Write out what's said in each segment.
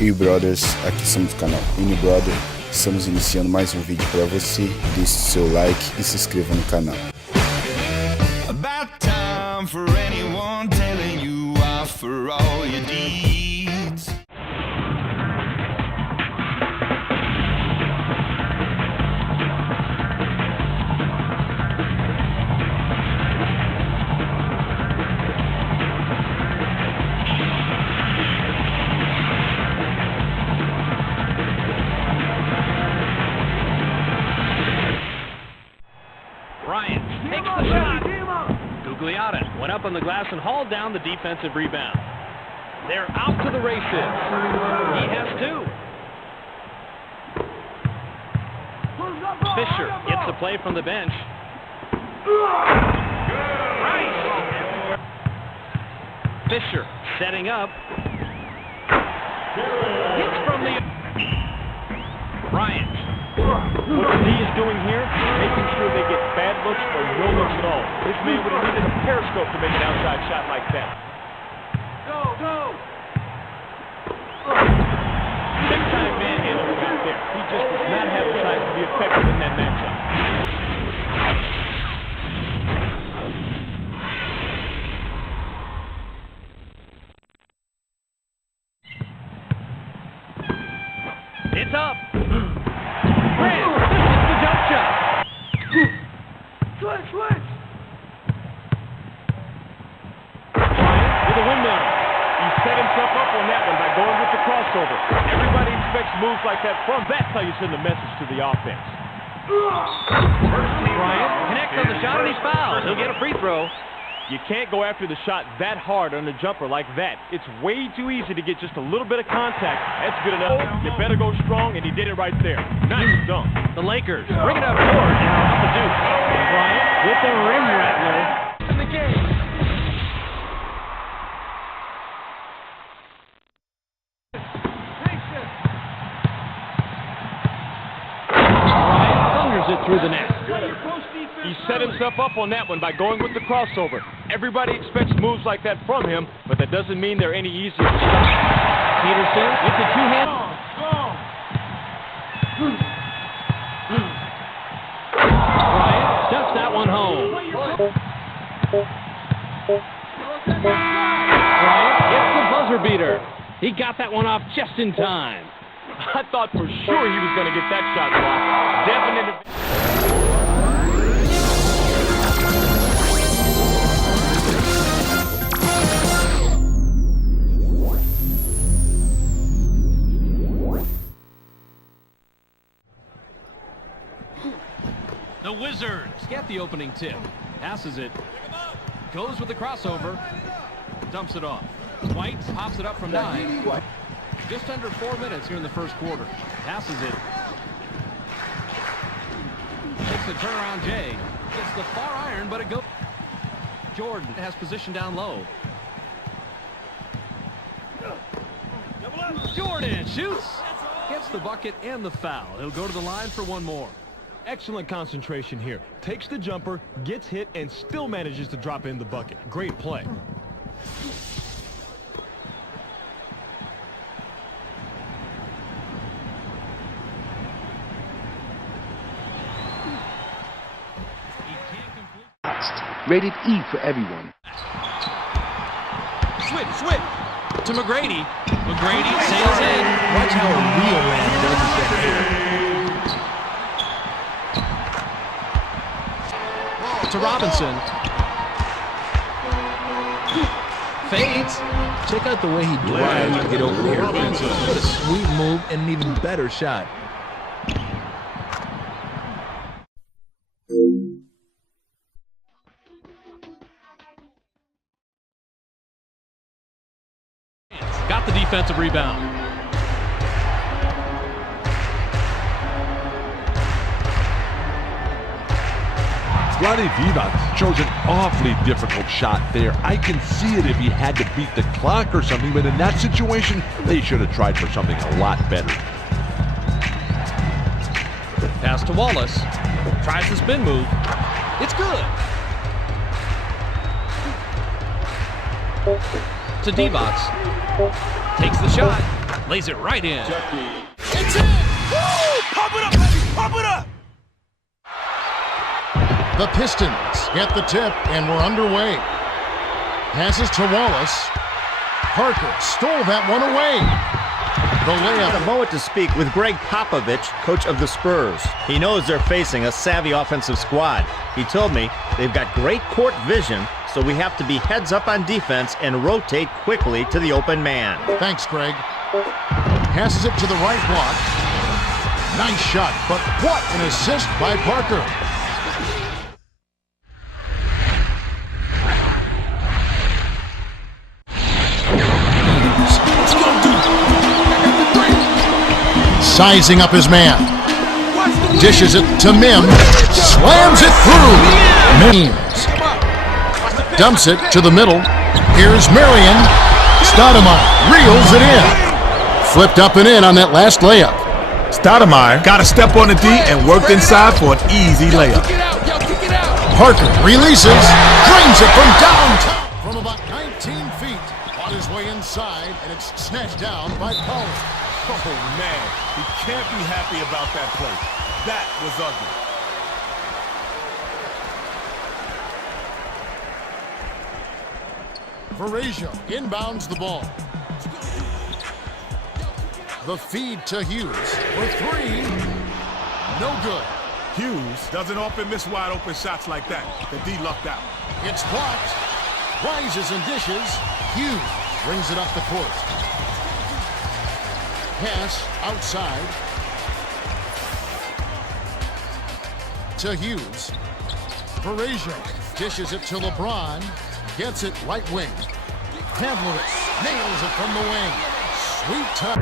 E brothers, aqui somos do canal Ini Brother, estamos iniciando mais um vídeo para você, deixe seu like e se inscreva no canal. About time for anyone telling you off for all your deeds. Went up on the glass and hauled down the defensive rebound. They're out to the races. He has two. Fisher gets the play from the bench. Fisher setting up. Hits from the... Bryant. What he is doing here, making sure they get bad looks or no looks at all. This man would have needed a periscope to make an outside shot like that. Go! Big-time manhandling out there. He just does not have the size to be effective in that matchup. It's up. Switch! With a windmill. He set himself up on that one by going with the crossover. Everybody expects moves like that from. That's how you send a message to the offense. Bryant connects on the shot and he's fouled. He'll get a free throw. You can't go after the shot that hard on the jumper like that. It's way too easy to get just a little bit of contact. That's good enough. You better go strong, and he did it right there. Nice dunk. The Lakers bring it up court and off the Duke. Bryant with the rim rattler in the game. Bryant thunders it through the net. He set himself up on that one by going with the crossover. Everybody expects moves like that from him, but that doesn't mean they're any easier to stop. Peterson with the two-hand. Bryant stuffs that one home. Bryant gets the buzzer beater. He got that one off just in time. I thought for sure he was going to get that shot blocked. Definite. The Wizards get the opening tip. Passes it. Goes with the crossover. Dumps it off. White pops it up from 9. Just under 4 minutes here in the first quarter. Passes it. Takes the turnaround Jay. Gets the far iron, but it goes. Jordan has position down low. Jordan shoots. Gets the bucket and the foul. He'll go to the line for one more. Excellent concentration here. Takes the jumper, gets hit, and still manages to drop in the bucket. Great play. Rated E for everyone. Switch to McGrady. McGrady sails in. Watch how a real man does that here. To Robinson. Fades. Check out the way he drives to get over here. What a sweet move and an even better shot. Got the defensive rebound. Ronnie Divac chose an awfully difficult shot there. I can see it if he had to beat the clock or something, but in that situation, they should have tried for something a lot better. Pass to Wallace. Tries the spin move. It's good. To Divac. Takes the shot, lays it right in. It's in! Woo! Pump it up, baby! Pump it up! The Pistons get the tip, and we're underway. Passes to Wallace. Parker stole that one away. The layup. A moment to speak with Greg Popovich, coach of the Spurs. He knows they're facing a savvy offensive squad. He told me they've got great court vision, so we have to be heads up on defense and rotate quickly to the open man. Thanks, Greg. Passes it to the right block. Nice shot, but what an assist by Parker. Sizing up his man. Dishes it to Mim. Slams it through. Mims. Dumps it to the middle. Here's Marion. Stoudemire reels it in. Flipped up and in on that last layup. Stoudemire got to step on the D and worked inside for an easy layup. Parker releases. Drains it from downtown. From about 19 feet. On his way inside, and it's snatched down by Pollard. Oh, man. He can't be happy about that play. That was ugly. Varejao inbounds the ball. The feed to Hughes for three. No good. Hughes doesn't often miss wide open shots like that. The D lucked out. It's blocked. Rises and dishes. Hughes brings it up the court. Pass outside to Hughes. Varejao dishes it to LeBron. Gets it right wing. Pavlovich nails it from the wing. Sweet touch.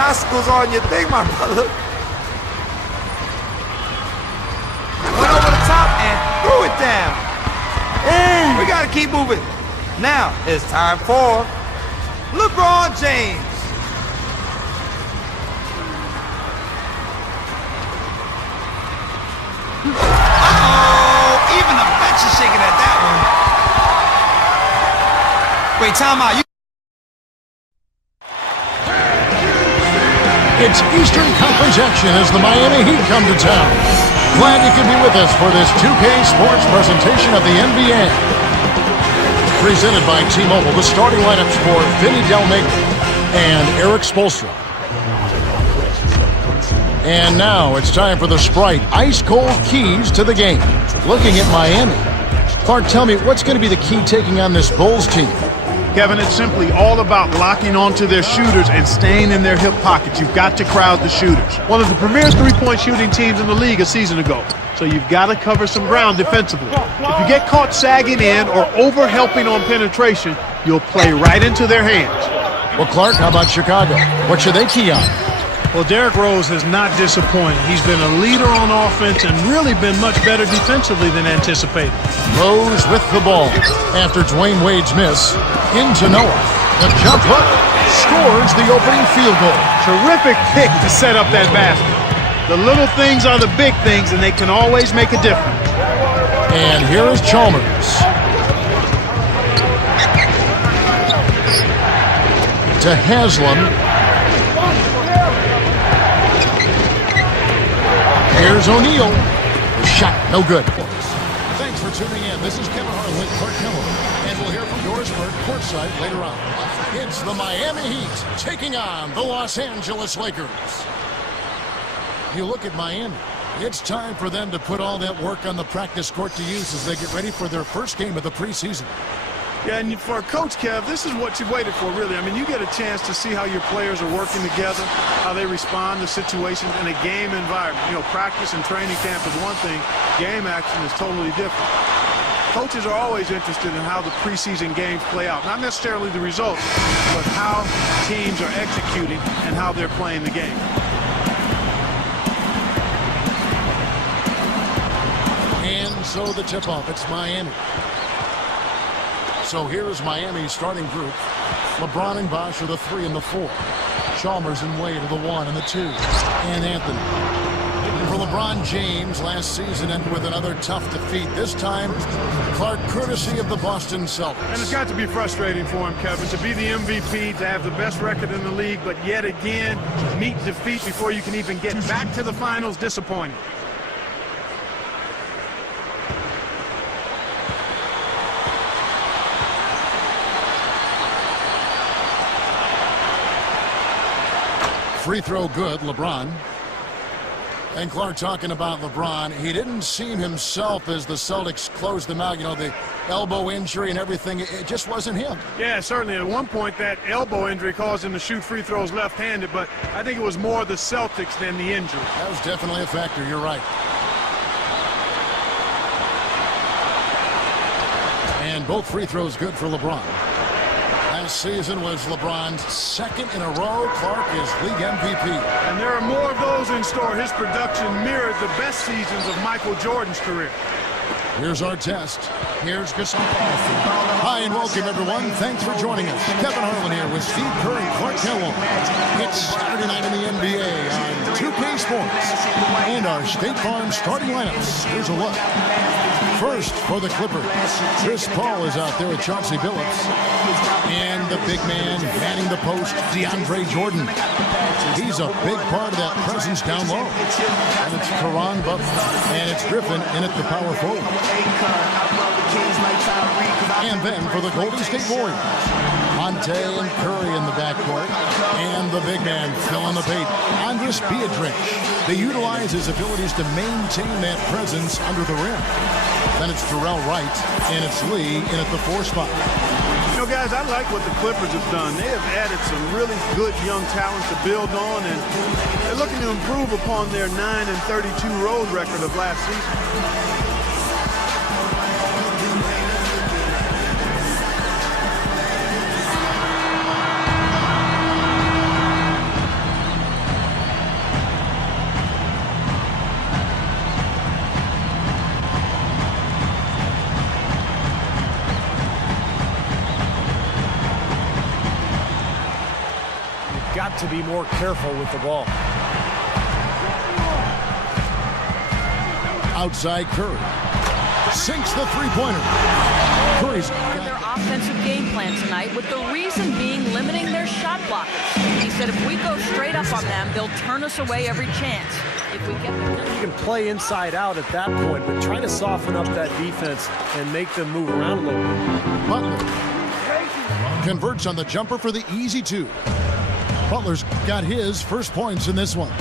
Obstacles on your thing, my brother. Went over the top and threw it down. We gotta keep moving. Now it's time for LeBron James. Uh-oh, even the bench is shaking at that one. Wait, time out. It's Eastern Conference action as the Miami Heat come to town. Glad you can be with us for this 2K Sports presentation of the NBA. Presented by T-Mobile, the starting lineups for Vinny Delmaker and Eric Spoelstra. And now it's time for the Sprite ice-cold keys to the game. Looking at Miami. Clark, tell me, what's going to be the key taking on this Bulls team? Kevin, it's simply all about locking onto their shooters and staying in their hip pockets. You've got to crowd the shooters. One of the premier three-point shooting teams in the league a season ago. So you've got to cover some ground defensively. If you get caught sagging in or over-helping on penetration, you'll play right into their hands. Well, Clark, how about Chicago? What should they key on? Well, Derrick Rose has not disappointed. He's been a leader on offense and really been much better defensively than anticipated. Rose with the ball after Dwayne Wade's miss. Into Noah. The jump hook scores the opening field goal. Terrific pick to set up that basket. The little things are the big things, and they can always make a difference. And here is Chalmers. To Haslam. Here's O'Neal. Shot, no good. Thanks for tuning in. This is Kevin Harlan, Clark Keller, and we'll hear from Dorisburg courtside later on. It's the Miami Heat taking on the Los Angeles Lakers. you look at Miami, it's time for them to put all that work on the practice court to use as they get ready for their first game of the preseason. Yeah, and for Coach Kev, this is what you've waited for, really. I mean, you get a chance to see how your players are working together, how they respond to situations in a game environment. You know, practice and training camp is one thing. Game action is totally different. Coaches are always interested in how the preseason games play out. Not necessarily the results, but how teams are executing and how they're playing the game. And so the tip-off, it's Miami. So here is Miami's starting group. LeBron and Bosh are the 3 and the 4. Chalmers and Wade are the 1 and the 2. And Anthony. And for LeBron James, last season ended with another tough defeat. This time, Clark, courtesy of the Boston Celtics. And it's got to be frustrating for him, Kevin, to be the MVP, to have the best record in the league, but yet again, meet defeat before you can even get back to the finals. Disappointing. Free throw good, LeBron. And Clark talking about LeBron. He didn't seem himself as the Celtics closed them out. You know, the elbow injury and everything, it just wasn't him. Yeah, certainly. At one point, that elbow injury caused him to shoot free throws left-handed, but I think it was more the Celtics than the injury. That was definitely a factor. You're right. And both free throws good for LeBron. Last season was LeBron's 2nd in a row. Clark is league MVP. And there are more of those in store. His production mirrored the best seasons of Michael Jordan's career. Here's our test. Here's Gasol. Hi and welcome, everyone. Thanks for joining us. Kevin Harlan here with Steve Kerr and Clark Kellogg. It's Saturday night in the NBA on 2K Sports. And our State Farm starting lineups. Here's a look. First, for the Clippers, Chris Paul is out there with Chauncey Billups. And the big man manning the post, DeAndre Jordan. He's a big part of that presence down low. And it's Caron Butler. And it's Griffin in at the power forward. And then for the Golden State Warriors, Monte and Curry in the backcourt. And the big man filling the paint, Andres Beatrice. They utilize his abilities to maintain that presence under the rim. Then it's Terrell Wright, and it's Lee in at the 4 spot. You know, guys, I like what the Clippers have done. They have added some really good young talent to build on, and they're looking to improve upon their 9-32 road record of last season. To be more careful with the ball. Outside Curry. Sinks the three-pointer. Curry's got their offensive game plan tonight, with the reason being limiting their shot blockers. He said if we go straight up on them, they'll turn us away every chance. If we get them, you can play inside out at that point, but try to soften up that defense and make them move around a little bit. Butler converts on the jumper for the easy 2. Butler's got his first points in this one.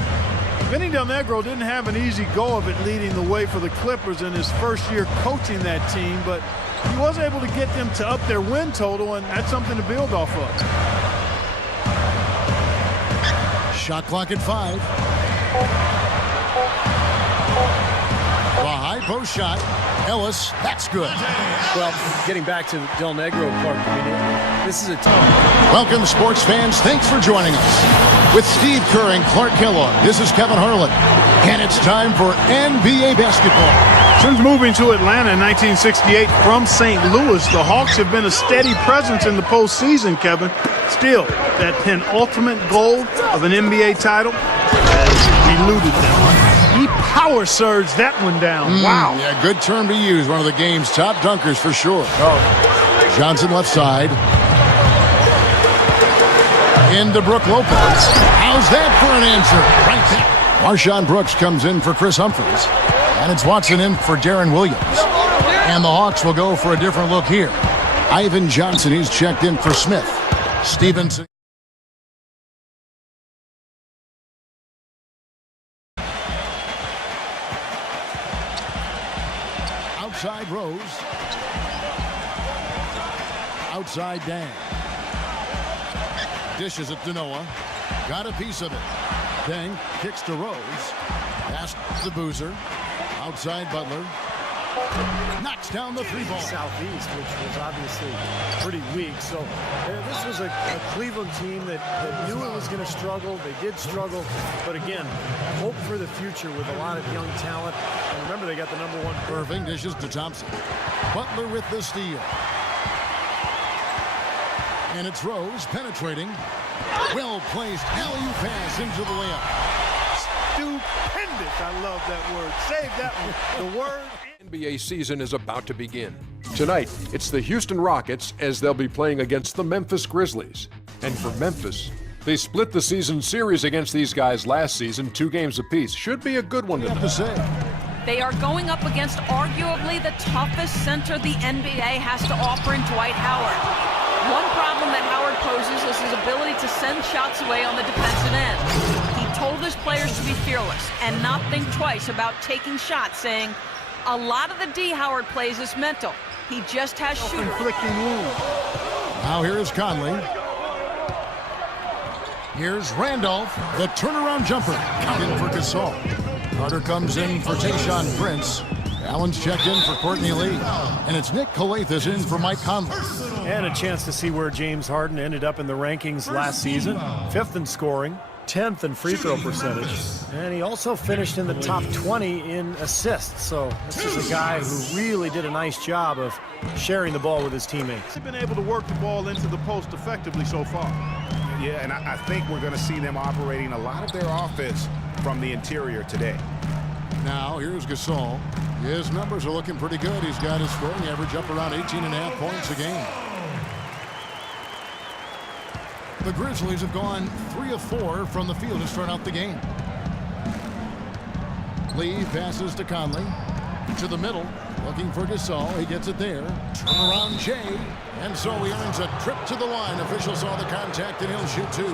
Vinny Del Negro didn't have an easy go of it leading the way for the Clippers in his first year coaching that team, but he was able to get them to up their win total, and that's something to build off of. Shot clock at 5. A high post shot. Ellis, that's good. Well, getting back to Del Negro, Clark, I mean, this is a tough. Welcome, sports fans. Thanks for joining us. With Steve Kerr and Clark Kellogg, this is Kevin Harlan, and it's time for NBA basketball. Since moving to Atlanta in 1968 from St. Louis, the Hawks have been a steady presence in the postseason, Kevin. Still, that penultimate goal of an NBA title has eluded them. He power surged that one down. Wow. Yeah, good term to use. One of the game's top dunkers for sure. Oh. Johnson left side. Into Brook Lopez. How's that for an answer? Right there. Marshawn Brooks comes in for Chris Humphries. And it's Watson in for Darren Williams. And the Hawks will go for a different look here. Ivan Johnson, he's checked in for Smith. Stevenson. outside Rose. Outside Dan. Dishes it to Noah. Got a piece of it. Deng kicks to Rose. Pass to Boozer. Outside Butler. Knocks down the three ball. Southeast, which was obviously pretty weak. So this was a Cleveland team that knew it was going to struggle. They did struggle. But again, hope for the future with a lot of young talent. And remember, they got the #1 pick. Irving dishes to Thompson. Butler with the steal. And it's Rose penetrating. Well-placed alley-oop pass into the layup. Stupendous. I love that word. Save that one. The word. NBA season is about to begin. Tonight, it's the Houston Rockets as they'll be playing against the Memphis Grizzlies. And for Memphis, they split the season series against these guys last season, 2 games apiece. Should be a good one tonight. They are going up against arguably the toughest center the NBA has to offer in Dwight Howard. One problem that Howard poses is his ability to send shots away on the defensive end. He told his players to be fearless and not think twice about taking shots, saying, a lot of the D Howard plays is mental. He just has shooters. Now here's Conley. Here's Randolph, the turnaround jumper. In for Gasol. Carter comes in for Tayshaun Prince. Allen's checked in for Courtney Lee. And it's Nick Calathes in for Mike Conley. And a chance to see where James Harden ended up in the rankings last season. 5th in scoring, 10th in free throw percentage. And he also finished in the top 20 in assists. So this is a guy who really did a nice job of sharing the ball with his teammates. They've been able to work the ball into the post effectively so far. Yeah, and I think we're going to see them operating a lot of their offense from the interior today. Now here's Gasol. His numbers are looking pretty good. He's got his scoring average up around 18.5 points a game. The Grizzlies have gone 3 of 4 from the field to start out the game. Lee passes to Conley. To the middle, looking for Gasol. He gets it there. Turnaround Jay. And so he earns a trip to the line. Officials saw the contact and he'll shoot 2.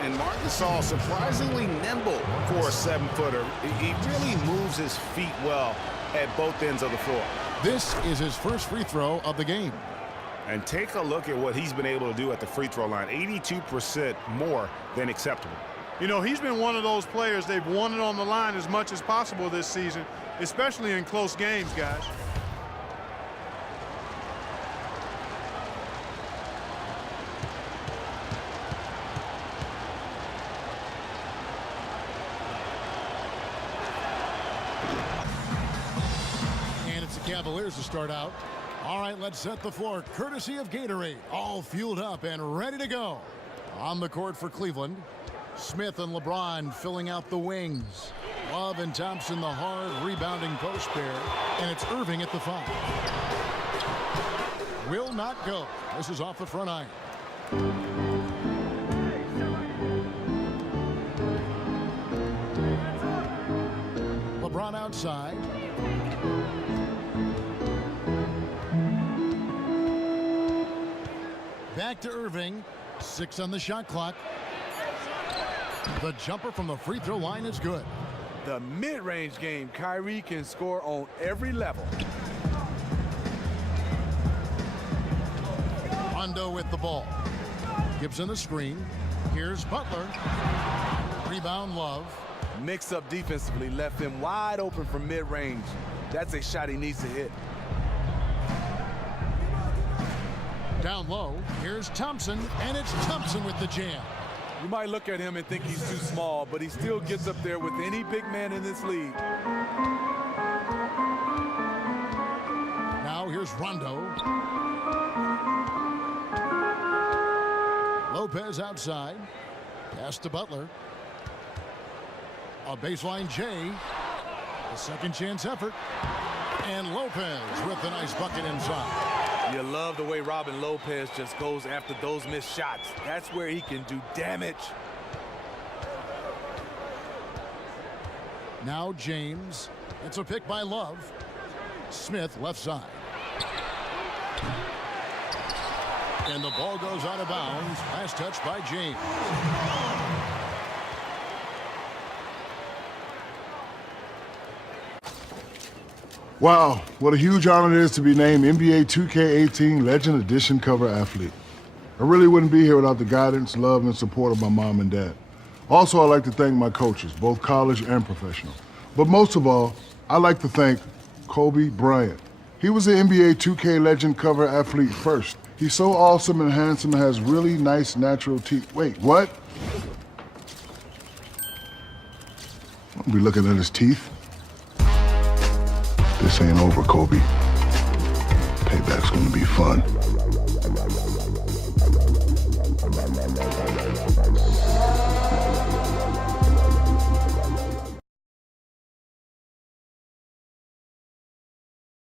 And Marc Gasol, surprisingly nimble for a 7-footer. He really moves his feet well at both ends of the floor. This is his first free throw of the game. And take a look at what he's been able to do at the free throw line. 82% more than acceptable. You know, he's been one of those players they've wanted on the line as much as possible this season, especially in close games, guys. And it's the Cavaliers to start out. All right, let's set the floor. Courtesy of Gatorade. All fueled up and ready to go. On the court for Cleveland. Smith and LeBron filling out the wings. Love and Thompson, the hard rebounding post pair. And it's Irving at the 5. Will not go. This is off the front iron. LeBron outside. Back to Irving. 6 on the shot clock. The jumper from the free throw line is good. The mid-range game, Kyrie can score on every level. Rondo with the ball. Gibson the screen. Here's Butler. Rebound Love. Mix up defensively, left him wide open from mid-range. That's a shot he needs to hit. Down low, here's Thompson, and it's Thompson with the jam. You might look at him and think he's too small, but he still gets up there with any big man in this league. Now here's Rondo. Lopez outside. Pass to Butler. A baseline J. A second chance effort. And Lopez with a nice bucket inside. You love the way Robin Lopez just goes after those missed shots. That's where he can do damage. Now James. It's a pick by Love. Smith left side. And the ball goes out of bounds. Last touch by James. Wow, what a huge honor it is to be named NBA 2K18 Legend Edition cover athlete. I really wouldn't be here without the guidance, love, and support of my mom and dad. Also, I'd like to thank my coaches, both college and professional. But most of all, I'd like to thank Kobe Bryant. He was the NBA 2K Legend cover athlete first. He's so awesome and handsome and has really nice natural teeth. Wait, what? I'll be looking at his teeth. This ain't over, Kobe. Payback's gonna be fun.